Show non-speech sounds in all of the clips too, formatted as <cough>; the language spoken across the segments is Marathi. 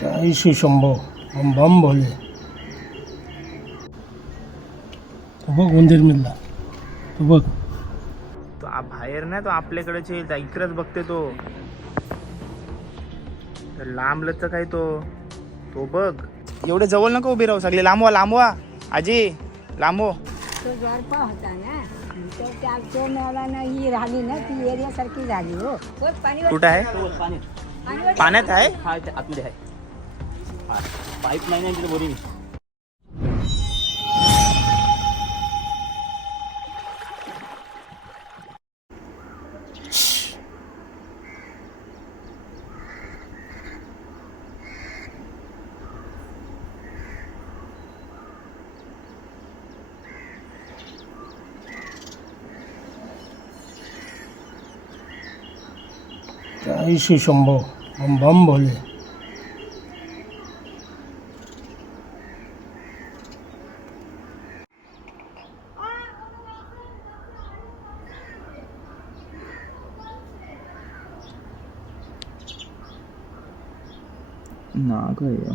जय श्री शंभो बम बम भोले तो बघ उंदीर मिळला तो बघ. तो आ- बाहेर नाही तो आपल्याकडेच येईल त्या इकडेच बघते तो. तर लांबलच काय तो. तो बघ. एवढे जवळ नको उभी राहू सगळे. लांबवा लांबवा. आजी लांबो. तो जोरपा होता ना. तर त्या तो मेळानं ही राहिली ना ती एरियासारखी झाली हो. पाणी कुठं आहे? पाण्यात आहे? आतमध्ये आहे. हा पाईप लाईन आहे तिथे बोरिंग जय श्री शंभो बम बम भोले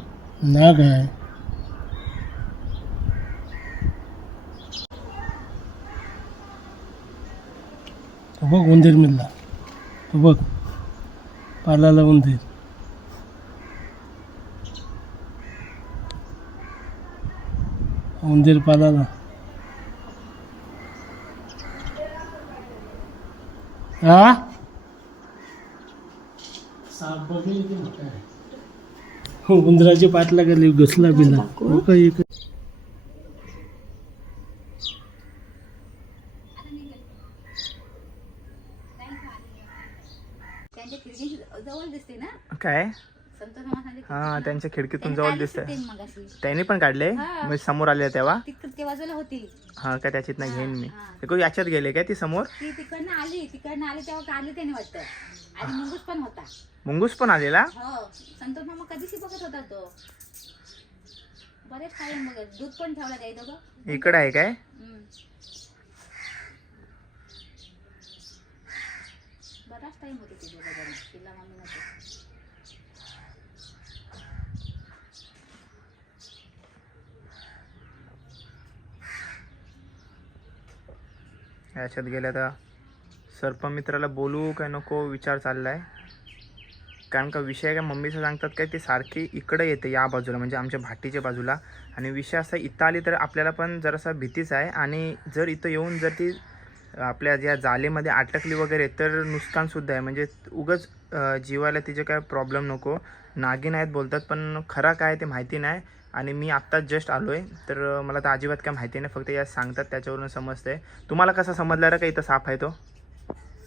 तो बघ उंदीर मिळला तो बघ पालाला उंदीर उंदीर पालाला हा साप बघेल की मोठा आहे हो उंदराची पाठ लागली घुसला बिला हो का एक दिसते काय? हा त्यांच्या खिडकीतून जवळ मगाशी. त्यांनी पण काढले. मी समोर आले तेव्हा? हा काय त्याच्यात नाही घेईन मी. ते कोण याच्यात गेले काय ती समोर? ती तिकडनं आली तिकडनं आली तेव्हा काढली त्याने वाटतं. आणि मुंगूस पण होता. मुंगूस पण आलेला? हो. संतोष मामा कधीशी बघत होता तो? बरेच कायम बघत दूध पण ठेवला द्यायचं बघ. इकडे आहे काय? हम्म. बराच टाइम होते ते दोघं जण तिला मम्मी नव्हते. याच्यात गेल्या तर सर्पमित्राला बोलू काय नको विचार चाललाय. कारण का विषय काय मम्मीचं सांगतात काय ते सारखी इकडं येते या बाजूला म्हणजे आमच्या भाटीच्या बाजूला. आणि विषय असा इथं आली तर आपल्याला पण जरासा भीतीच आहे. आणि जर इथं येऊन जर ती आपल्या ज्या जालेमध्ये अटकली वगैरे तर नुकसानसुद्धा आहे. म्हणजे उगच जीवाला तिचे काय प्रॉब्लेम नको. नागिन आहेत बोलतात पण खरा काय ते माहिती नाही. आणि मी आत्ताच जस्ट आलो आहे तर मला तर अजिबात काय माहिती नाही. फक्त या सांगतात त्याच्यावरून समजतं आहे तुम्हाला कसं समजलं रे का इथं साप आहे तो?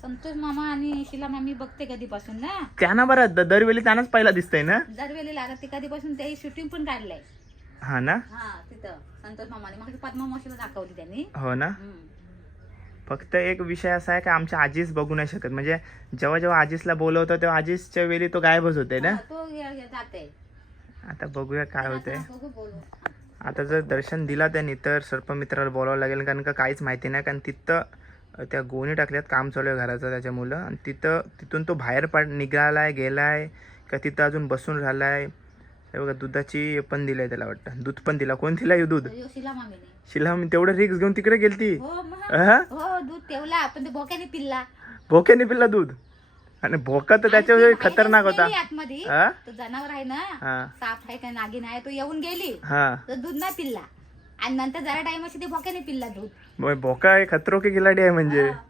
संतोष मामा आणि शिला मामी बघते कधीपासून ना. त्यांना बरं द- दरवेळी त्यांनाच पहिला दिसतंय ना? दरवेळी लागत ते कधीपासून ते शूटिंग पण काढलंय. हा ना? हा तिथं संतोष मामाने. मग पद्मा मावशीला दाखवली त्यांनी. हो ना? हम्म. फक्त एक विषय असा आहे की आमच्या आजीच बघू नाही शकत. म्हणजे जेव्हा जेव्हा आजीसला बोलवतो तेव्हा आजीसच्या वेळी तो गायबच होते ना? हो, तो जाते. आता बघूया काय होतंय. आता बघू बोलू. आता जर दर्शन दिला त्यांनी तर सर्पमित्राला बोलावं लागेल. कारण का काहीच माहिती नाही. कारण तिथं त्या गोणी टाकल्यात काम चालू आहे घराचं त्याच्यामुळं आणि तिथं तिथून तो बाहेर पाड निघालाय गेलाय का तिथं अजून बसून राहिलाय. हे बघा दुधाची पण दिलंय त्याला वाटतं. दूध पण दिला. कोण दिला हे दूध? शिला मी तेवढं रिक्स घेऊन तिकडे गेलती. हो? हो भोक्याने पिल्ला. दूध. आणि भोका तर त्याच्या खतरनाक होता. गेली जनावर आहे ना साप आहे का नागिन आहे तो येऊन गेली. हा. दूध नाही पिल्ला. आणि नंतर जरा टाइम ते बोक्याने पिल्ला दूध. मग भोका हे खतरो की खिलाडी आहे म्हणजे. हा.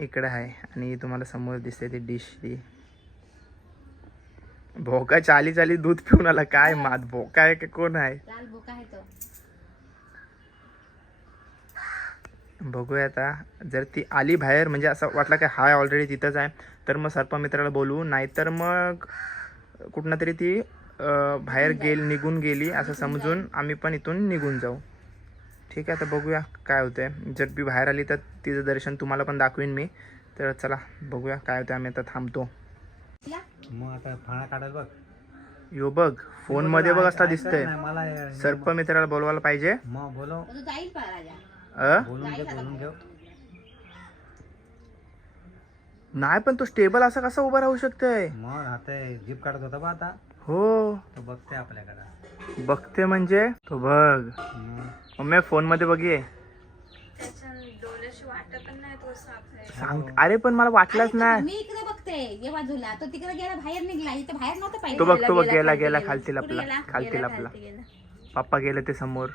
इकडे आहे आणि तुम्हाला समोर दिसते ती डिश ती भोका चाली चाली दूध पिऊन आला. काय मात भोका आहे का कोण आहे? लाल आहे तो. बघूया आता जर ती आली बाहेर म्हणजे असं वाटलं की हाय ऑलरेडी तिथंच आहे तर मग सर्पमित्राला बोलवू नाहीतर मग कुठनं तरी ती बाहेर गेल निघून गेली असं समजून आम्ही पण इथून निघून जाऊ. ठीक आहे आता बघूया काय होतंय. जर ती बाहेर आली तर तिचं दर्शन तुम्हाला पण दाखवीन मी. तर चला बघूया काय होतं आम्ही आता थांबतो? मग आता फाळा काढायला बघ. यो बघ फोनमध्ये बघ असता दिसतंय. मला हे- सर्पमित्राला बोलवायला पाहिजे. मग बोलव. अ? बोलून घेऊ नाही पण तो स्टेबल असा कसा उभा राहू शकतोय? मग राहतंय जीप काढत होता बा आता. हो. तो बघते आपल्याकडे. बघते म्हणजे? तो बघ. मम्मी फोनमध्ये बघिये सांग. अरे पण मला वाटलंच नाही. मी इकडे बघते ये बाजूला. तो तिकडे गेला बाहेर निघला. इथे बाहेर नव्हता पाहिजे. तो बघ गेला गेला खालती लपला? खालती गेला, लपला. पप्पा गेले ते समोर.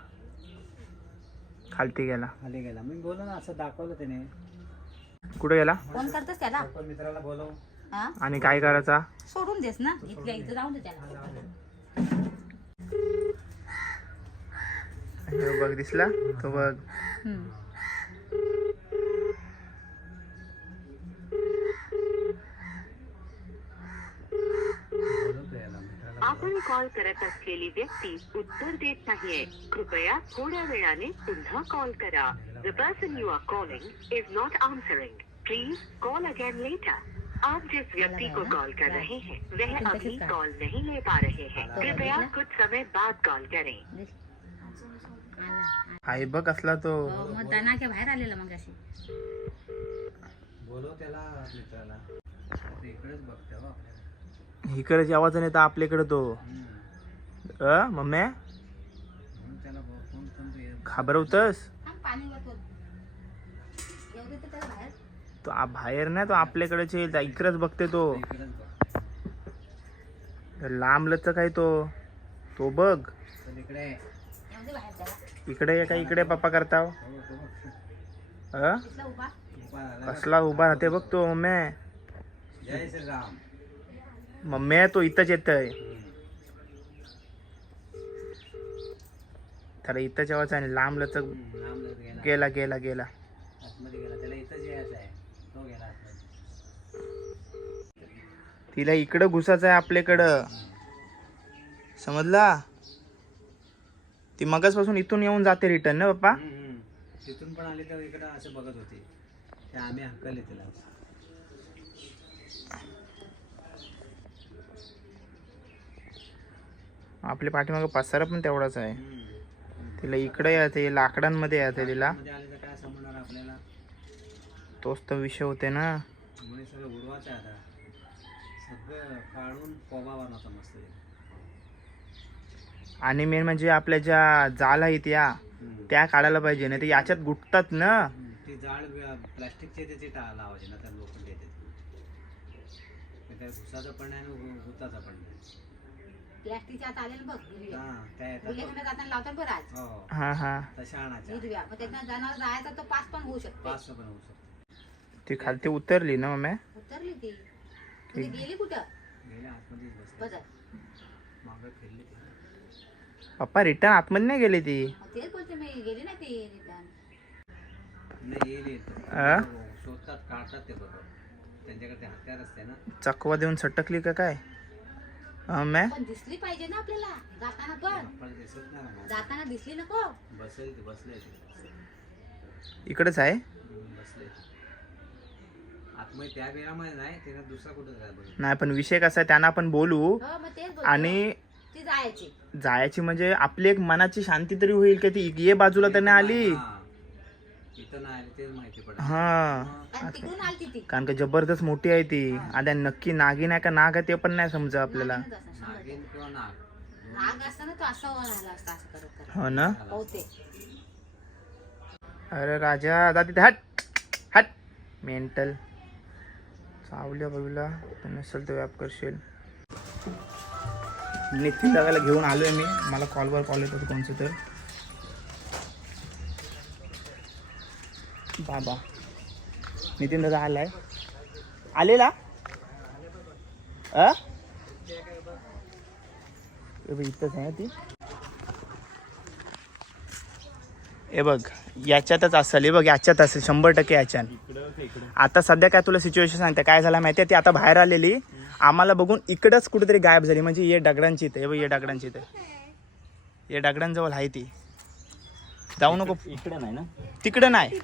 खालती गेला. खाली गेला. मी बोललो ना असं दाखवलं त्याने. कुठे गेला? फोन करतोस त्याला? मित्राला बोलव. हा? आणि काय करायचा? सोडून देस ना. इथल्या इथं जाऊन दे त्याला. हे बघ दिसला? तो बघ. हम्म. आपण कॉल करत असलेली व्यक्ती उत्तर देत नाहीये. कृपया थोड्या वेळाने पुन्हा कॉल करा. The person you are calling is not answering please call again later आप जिस व्यक्ति को कॉल कर रहे हैं वह अभी कॉल नहीं ले पा रहे हैं। कृपया कुछ समय बाद कॉल करें. आई बघ असला तो मग दनाच्या बाहेर आलेला मग अशी? बोलव त्याला मित्राला. इकडेच बघते हो आपल्याकडे इकडे आवाज नाही तर आपल्याकडे तो. अ मम्मी? म्हणून त्याला फोन ये- घाबरवतस? थांब, पाणी येऊ दे तर त्याला बाहेर तो बाहेर नाही तो आपल्याकडेच येईल. इकडेच बघते तो. लांबलच काय तो. तो बघ. इकडे का इकडे पप्पा करताव हो. कसला उभा राहते बघ तो मम्मी. मम्मी तो इथंच येतय. त्याला इथंच आवाज आहे लांब लचक गेला. गेला गेला त्याला इथंच यायचं आहे. तिला इकडं घुसायचं आहे आपल्याकडं. समजला? ती मगासपासून इथून येऊन जाते रिटर्न ना पप्पा. तिथून पण आली तर इकडं असं बघत होती. ते आम्ही हक्कले तिला. आपल्या पाठीमागं पसारा पण तेवढाच आहे. तिला इकडे यायचं लाकडांमध्ये यायचं तिला. आपल्याला? तोच तर विषय होते ना. सगळं उडवायचं आता. सगळं काढून कोबा बनवता मस्त आणि मेन म्हणजे आपल्या ज्या जाल आहेत या. त्या काढायला पाहिजे नाही तर याच्यात गुटतात ना. ती जाड प्लास्टिकचे त्याचे टा लावायचे ना त्या लोखंड येते पण नाही आणि पण नाही प्लॅस्टिकच्या आत आलेलं बघ हिरव्या हा त्या येतात बुलेटमध्ये जाताना लावतात बरं आज. हो. हा हा. तशा आणायच्या हिरव्या. मग त्यातनं जनावर जायचा तो पास पण होऊ शकतो. पाच पण होऊ शकतो. ती खालती उतरली ना मम्मी उतरली ती. ती गेली कुठं. पप्पा रिटर्न आतमध्ये नाही गेली ती? तेच बोलते मी. गेली रिटर्न. आ? चकवा देऊन सटकली का काय? हा, मॅ पण दिसली पाहिजे ना आपल्याला. जाताना पण. आपल्याला दिसत नाही. ना. जाताना दिसली नको. इकडेच आहे हम्म, बसले आतमध्ये त्या वेळामध्ये नाही त्यानं दुसरा कुठं काय बघ नाही पण विषय कसा आहे त्यांना आपण बोलू. हो. आणि ती जायची. जायची म्हणजे आपली एक मनाची शांती तरी होईल की ती ये बाजूला त्याने आली. इथं नाही आली तेच माहिती पडत हा. कारण तिकडून आलती ती. कारण का जबरदस्त मोठी आहे ती. आता नक्की नागिन आहे का नाग आहे ते पण नाही समजा आपल्याला. हो ना? अरे राजा जा तिथे हट. हट. मेंटल चावल्या बाजूला नसेल तर व्याप करशील. नितीन दादाला घेऊन आलो आहे मी. मला कॉलवर कॉल येतो कोणचं तर. बाबा. नितीन दादा आलाय. आलेला? अ? इथंच आहे ना ती? हे बघ. याच्यातच असेल. हे बघ याच्यात असेल. शंभर टक्के याच्यात. आता सध्या काय तुला सिच्युएशन सांगते काय झालं माहिती आहे ती आता बाहेर आलेली. आम्हाला बघून इकडंच कुठेतरी गायब झाली. म्हणजे ये दगडांची इथे हे बघ ये दगडांची इथे. ये दगडांजवळ आहे ती. जाऊ नको. इकडे नाही ना? तिकडं नाही.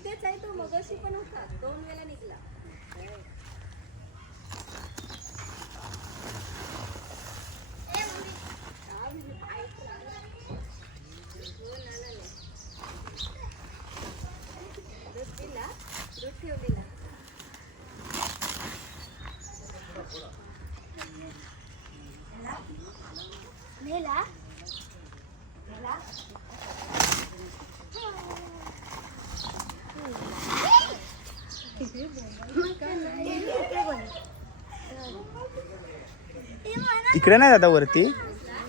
इकडे नाही दादा वरती?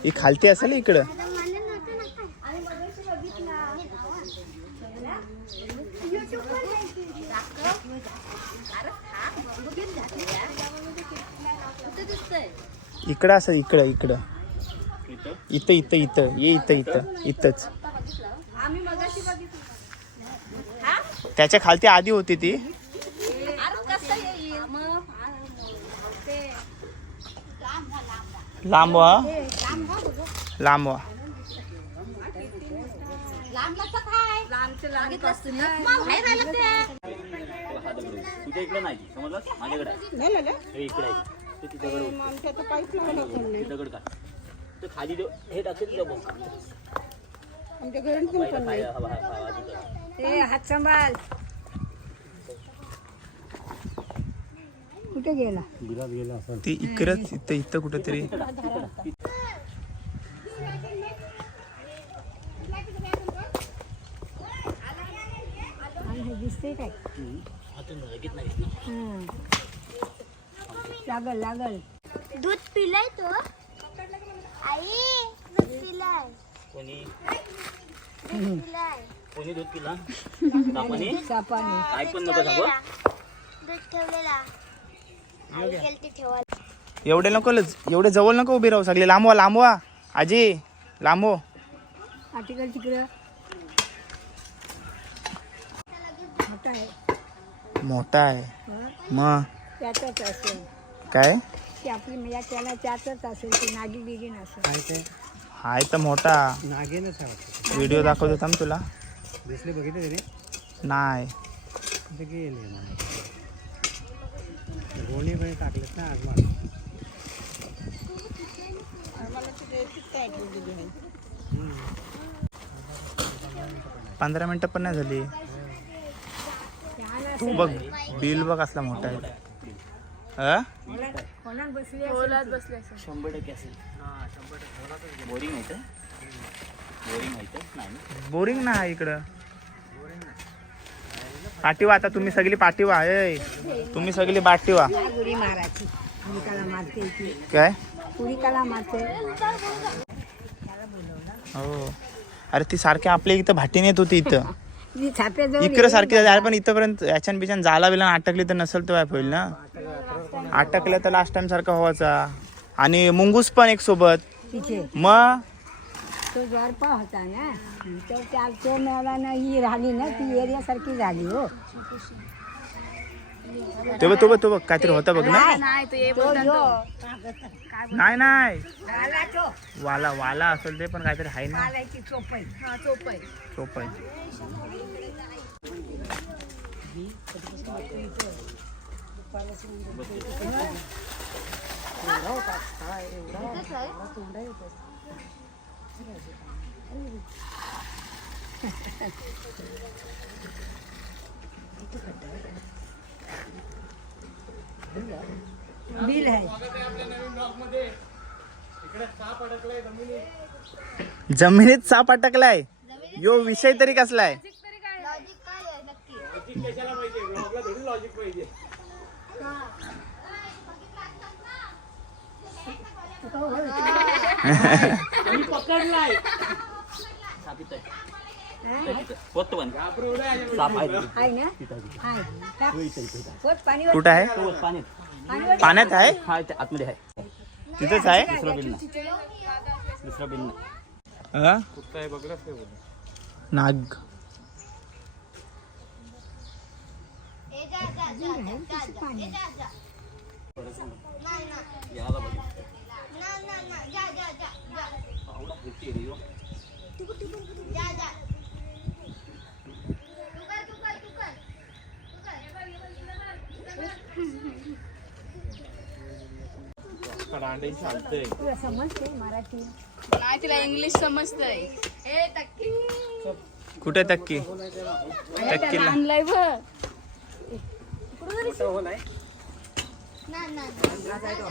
ही खालती असेल इकडं? इकडं असेल इकडं इकडं. इथं इथं इथं. ये इथं इथं. इथंच. त्याच्या खालती आधी होती ती लांब व्हा लांब व्हा हा दगड आहे. तुझ्या इकडे नाही समजलं माझ्याकडे आहे. हे इकडे आहे ते तिच्याकडे होतं. ते दगड काढ ते खाली हे कर. ए हात सांभाळ. कुठे गेला. ती इकडंच इथं इथं कुठंतरी. आणि दिसते काय. लागल लागल. दूध पिलाय तो? आई दूध पिलाय. कोणी? दूध पिलाय. कोणी दूध पिला? सापाने काय पण नको सांगू दूध ठेवलेला. एवढे नको एवढे जवळ नको उभी राहू सगळे लांबवा लांबवा. आजी लांबो. मोठा आहे. हं. मग त्यातच असेल. काय? हाय तर मोठा. व्हिडिओ दाखवत होता ना तुला. दिसले बघितले तरी? नाही. गोणी पण टाकलेत ना आज पंधरा मिनिटं पण नाही झाली. तू बघ बिल बघ असला मोठा आहे? शंभर टक्के असेल. बोरिंग बोरिंग नाही. बोरिंग इकडं. पाठीवा आता तुम्ही सगळी पाठीवा ए. तुम्ही सगळी पाठीवा. काय उडी मारायची पुरिकाला मारते ती काय? पुरिकाला मारते. हो. अरे ती सारखी आपल्या इथं भाटी नेत होती इथं. <laughs> छाप्याजवळ इकडं सारखी झाली. अरे पण इथंपर्यंत याच्यान बिच्यान जाला बिला अटकली तर नसेल तर वाईफ होईल ना. अटकलं तर लास्ट टाइम सारखा व्हायचा. आणि मुंगूस पण एक सोबत. तिथे मग? तो जोरपा होता ना तर त्या तो मिळाला ना ही राहिली ना ती एरिया सारखी झाली हो. ते बघ तो बघ तो बघ काहीतरी होता बघ ना. तो नाही नाही. आला तो. वाला वाला असेल ते पण काहीतरी आहे ना. आलायची चोपई. सोप आहे. बिल आहे. जमिनीत साप अटकलाय. यो विषय तरी कसलाय लॉजिक काय आहे नक्की साप इथं आहे. इथं, इथं. होतं पण साप आहे. तिथे. आहे ना आहे टाक. होत पाणीवर कुठं आहे? तो पाण्यात आहे? हा इथे आतमध्ये आहे. तिथंच आहे? दुसरा बिल नाही. दुसरा बिल नाही. अ? नाग. ए जा जा जा जा जा जा ए जा जा. नाही नाही. याला बघ. तुला समजते मराठी नाही तिला इंग्लिश समजतंय ए टक्की कुठे तक्की तक्की? आणलाय बघ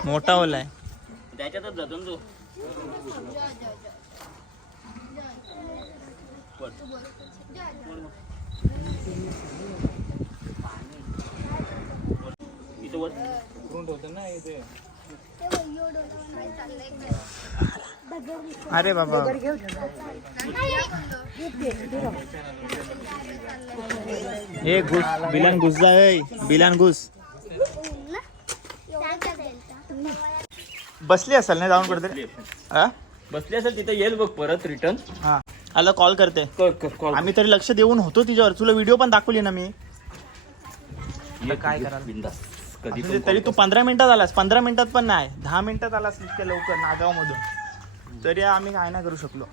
मोठा होलाय त्याच्यातच जातो ना तू. वर. अरे बाबा. ए घुस बिलान घुस जा ए बिलान घुस. बसली असेल ना जाऊन कुठेतरी? हा? बसली असेल तिथे येईल बघ परत रिटर्न हा. आला कॉल करते. कर कर कॉल आम्ही तरी लक्ष देऊन होतो तिच्यावर. तुला व्हिडिओ पण दाखवली ना मी. काय? बिंदास. कधी म्हणजे पण तरी तू पंधरा मिनिटात आलास. पंधरा मिनिटात पण नाही. दहा मिनिटात आलास इतक्या लवकर नागाव मधून तरी आम्ही काय नाही करू शकलो.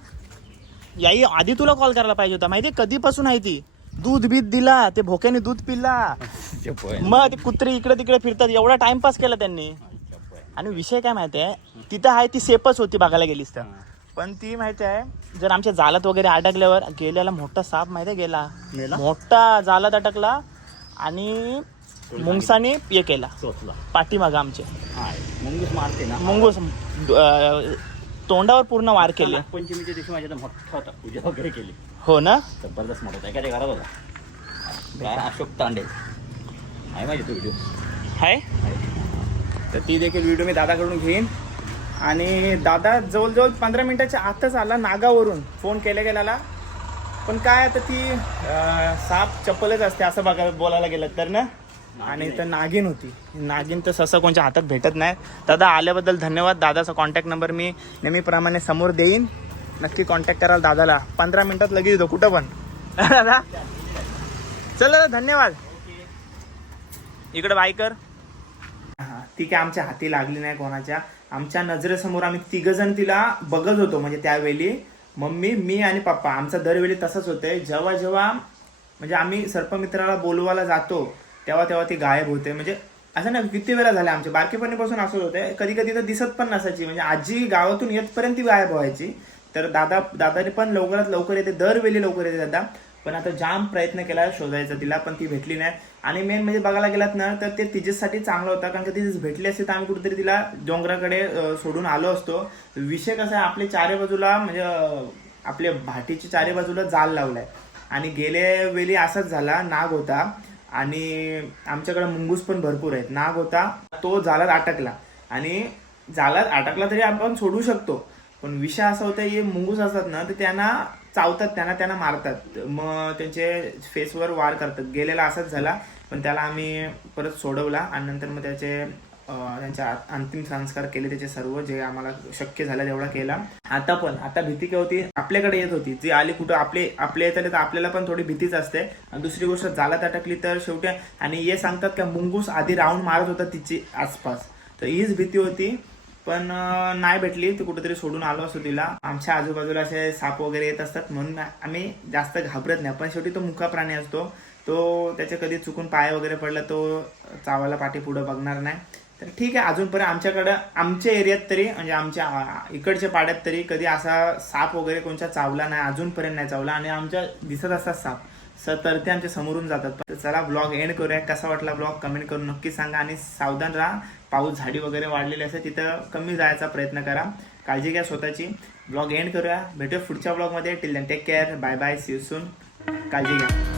याई आधी तुला कॉल करायला पाहिजे होता. माहिती कधीपासून आहे ती? दूध बीत दिला ते भोक्याने दूध. चप्पल. <laughs> मग ते कुत्रे इकडे तिकडे फिरतात. एवढा टाइमपास केला त्यांनी. आणि विषय काय माहिती आहे तिथं आहे ती सेफच होती बघायला गेलीस तर. पण ती माहिती आहे जर आमच्या जालात वगैरे अडकल्यावर गेल्याला मोठा साप माहिती आहे गेला? मोठा जालात अटकला आणि मुंगसाने हे केला. पाठीमागं आमचे. मुंगूस मारते ना? मुंगूस तोंडावर पूर्ण वार केले. पंचमीच्या दिवशी माझ्या मोठा होता. पूजा वगैरे केली. हो ना? जबरदस्त मोठा होता. एखाद्या घरात होता. अशोक तांडे. आहे माझी तो व्हिडिओ हाय. तर ती देखील व्हिडिओ मी दादाकडून घेईन. आणि दादा जवळजवळ पंधरा मिनिटाच्या आतच आला नागावरून. फोन केल्या गेल्याला पण काय आता ती साप चप्पलच असते असं बघा बोलायला गेलं तर ना? आणि तर नागिन होती. नागिन तर ससं कोणच्या हातात भेटत नाही. दादा आल्याबद्दल धन्यवाद. दादाचा कॉन्टॅक्ट नंबर मी नेहमीप्रमाणे समोर देईन. नक्की कॉन्टॅक्ट कराल दादाला. पंधरा मिनिटात लगेच येतो. कुठं पण. <laughs> दादा. चल दादा धन्यवाद. इकडे बाय कर. ती काय आमच्या हाती लागली नाही कोणाच्या. आमच्या नजरेसमोर आम्ही तिघ जण तिला बघत होतो म्हणजे त्यावेळी मम्मी मी आणि पप्पा. आमचा दरवेळी तसंच होते. जेव्हा जेव्हा म्हणजे आम्ही सर्पमित्राला बोलवायला जातो तेव्हा तेव्हा ती गायब होते. म्हणजे असं ना किती वेळा झाल्या आमच्या बारकेपणीपासून असंच होते. कधी कधी तर दिसत पण नसायची. म्हणजे आजी गावातून येतपर्यंत ती गायब व्हायची. तर दादा दादाने पण लवकरात लवकर येते. दरवेळी लवकर येते दादा. पण आता जाम प्रयत्न केला शोधायचा तिला पण ती भेटली नाही. आणि मेन म्हणजे बघायला गेलात ना तर ते तिच्यासाठी चांगलं होतं. कारण की ती भेटले असते तर आम्ही कुठेतरी तिला डोंगराकडे सोडून आलो असतो. विषय कसा आहे आपल्या चारी बाजूला म्हणजे आपले आपल्या भाटीच्या चारी बाजूला जाल लावलाय. आणि गेल्या वेळी असाच झाला नाग होता. आणि आमच्याकडे मुंगूस पण भरपूर आहेत. नाग होता तो जालात अटकला. आणि जालात अटकला तरी आपण सोडू शकतो. पण विषय असा होता हे मुंगूस असतात ना तर त्यांना चावतात त्यांना त्यांना मारतात. मग त्यांचे फेसवर वार करतात. गेलेला असाच झाला पण त्याला आम्ही परत सोडवला आणि नंतर मग त्याचे त्यांच्या अंतिम संस्कार केले त्याचे सर्व जे आम्हाला शक्य झालं तेवढा केला. आता पण आता भीती काय होती? आपल्याकडे येत होती. जी आली कुठं आपले आपल्या येत आले तर आपल्याला पण थोडी भीतीच असते. आणि दुसरी गोष्ट जालात अटकली तर शेवटी आणि हे सांगतात का मुंगूस आधी राऊंड मारत होता तिची आसपास. तर हीच भीती होती. पण नाही भेटली. ती कुठेतरी सोडून आलो असतो तिला. आमच्या आजूबाजूला असे साप वगैरे येत असतात म्हणून आम्ही जास्त घाबरत नाही. पण शेवटी तो मुका प्राणी असतो. तो त्याच्या कधी चुकून पाय वगैरे पडला तो चावायला पाठी पुढे बघणार नाही. तर ठीक आहे अजूनपर्यंत आमच्याकडं आमच्या एरियात तरी म्हणजे आमच्या इकडच्या पाड्यात तरी कधी असा साप वगैरे कोणचा चावला नाही अजूनपर्यंत नाही चावला. आणि आमच्या दिसत असतात साप. सर तर ते आमच्या समोरून जातात. तर चला ब्लॉग एंड करूया. कसा वाटला ब्लॉग कमेंट करून नक्की सांगा आणि सावधान राहा. पाऊस झाडी वगैरे वाढलेली असेल तिथं कमी जायचा प्रयत्न करा. काळजी घ्या स्वतःची. ब्लॉग एंड करूया. भेटूया पुढच्या ब्लॉगमध्ये till take care bye bye see soon काळजी घ्या.